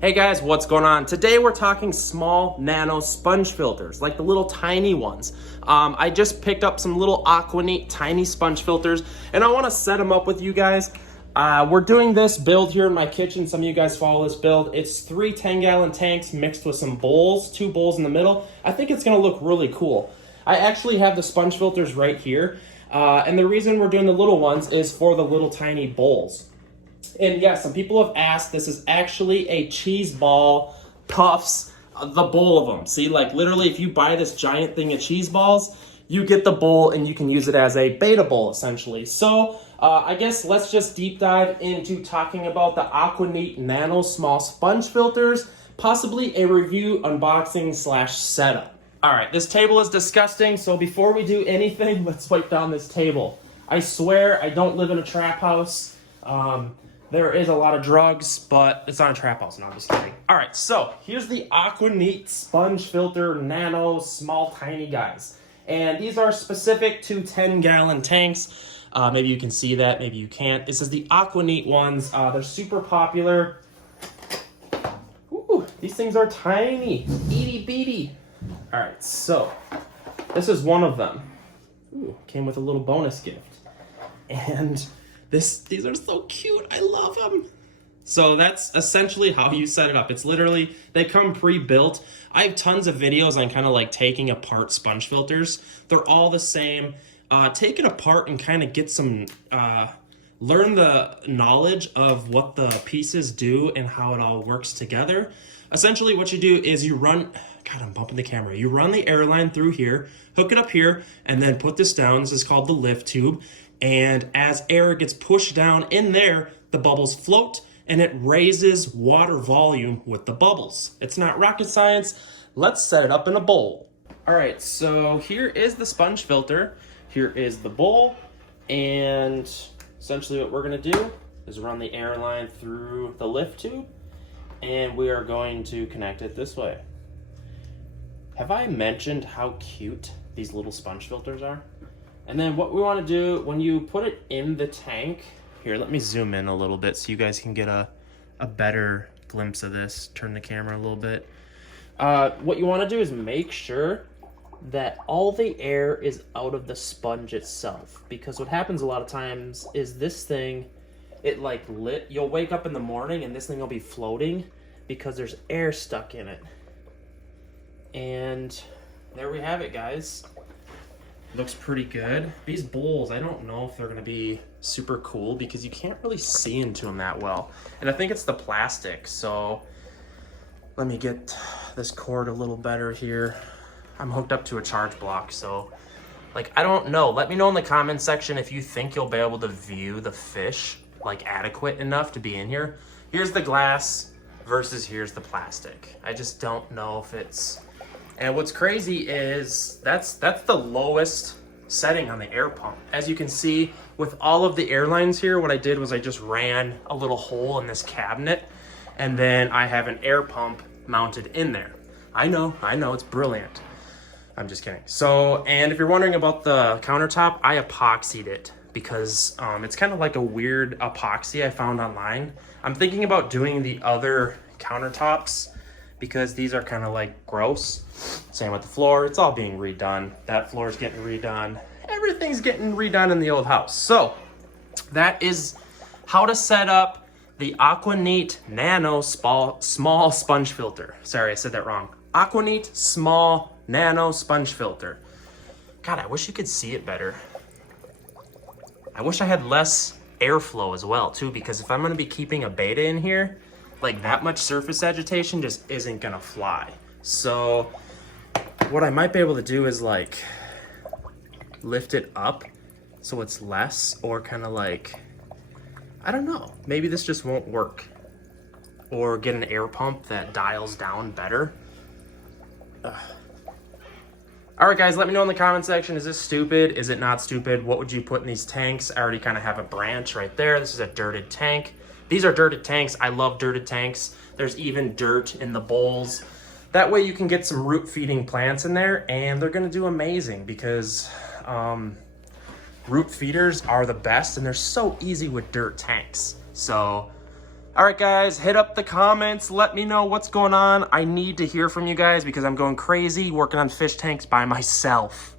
Hey guys, what's going on? Today we're talking small nano sponge filters, like the little tiny ones. I just picked up some little Aquaneat tiny sponge filters and I want to set them up with you guys. We're doing this build here in my kitchen. Some of you guys follow this build. It's 3 10-gallon tanks mixed with some bowls, 2 bowls in the middle. I think it's going to look really cool. I actually have the sponge filters right here. And the reason we're doing the little ones is for the little tiny bowls. And yeah, some people have asked, this is actually a cheese ball puffs, the bowl of them. See, like literally if you buy this giant thing of cheese balls, you get the bowl and you can use it as a beta bowl essentially. So I guess let's just deep dive into talking about the Aquaneat Nano small sponge filters, possibly a review, unboxing / setup. All right, this table is disgusting. So before we do anything, let's wipe down this table. I swear I don't live in a trap house. There is a lot of drugs, but it's not a trap house. No, I'm just kidding. All right, so here's the Aquaneat Sponge Filter Nano small tiny guys. And these are specific to 10-gallon tanks. Maybe you can see that, maybe you can't. This is the Aquaneat ones. They're super popular. Ooh, these things are tiny, itty bitty. All right, so this is one of them. Ooh, came with a little bonus gift. And these are so cute. I love them. So that's essentially how you set it up. It's literally, they come pre-built. I have tons of videos on kind of like taking apart sponge filters. They're all the same. Take it apart and kind of get some, learn the knowledge of what the pieces do and how it all works together. Essentially what you do is you run, God, I'm bumping the camera. You run the air line through here, hook it up here, and then put this down. This is called the lift tube. And as air gets pushed down in there, the bubbles float and it raises water volume with the bubbles. It's not rocket science. Let's set it up in a bowl. All right, so here is the sponge filter. Here is the bowl. And essentially what we're gonna do is run the air line through the lift tube and we are going to connect it this way. Have I mentioned how cute these little sponge filters are? And then what we want to do when you put it in the tank, here, let me zoom in a little bit so you guys can get a better glimpse of this. Turn the camera a little bit. What you want to do is make sure that all the air is out of the sponge itself. Because what happens a lot of times is this thing, you'll wake up in the morning and this thing will be floating because there's air stuck in it. And there we have it, guys. Looks pretty good. These bowls, I don't know if they're gonna be super cool because you can't really see into them that well. And I think it's the plastic, so let me get this cord a little better here. I'm hooked up to a charge block, so like, I don't know. Let me know in the comment section if you think you'll be able to view the fish like adequate enough to be in here. Here's the glass versus here's the plastic. I just don't know if it's... And what's crazy is that's the lowest setting on the air pump. As you can see, with all of the airlines here, what I did was I just ran a little hole in this cabinet, and then I have an air pump mounted in there. I know, it's brilliant. I'm just kidding. So, and if you're wondering about the countertop, I epoxied it because it's kind of like a weird epoxy I found online. I'm thinking about doing the other countertops because these are kind of like gross. Same with the floor, it's all being redone. That floor is getting redone. Everything's getting redone in the old house. So that is how to set up the Aquaneat Nano small sponge filter. Sorry, I said that wrong. Aquaneat small nano sponge filter. God, I wish you could see it better. I wish I had less airflow as well too, because if I'm gonna be keeping a beta in here, like that much surface agitation just isn't gonna fly. So what I might be able to do is like lift it up so it's less, or kind of like, I don't know, maybe this just won't work, or get an air pump that dials down better. All right, guys, let me know in the comment section, is this stupid? Is it not stupid? What would you put in these tanks? I already kind of have a branch right there. This is a dirted tank. These are dirted tanks. I love dirted tanks. There's even dirt in the bowls. That way you can get some root feeding plants in there and they're gonna do amazing because root feeders are the best and they're so easy with dirt tanks. So All right, guys, hit up the comments. Let me know what's going on. I need to hear from you guys because I'm going crazy working on fish tanks by myself.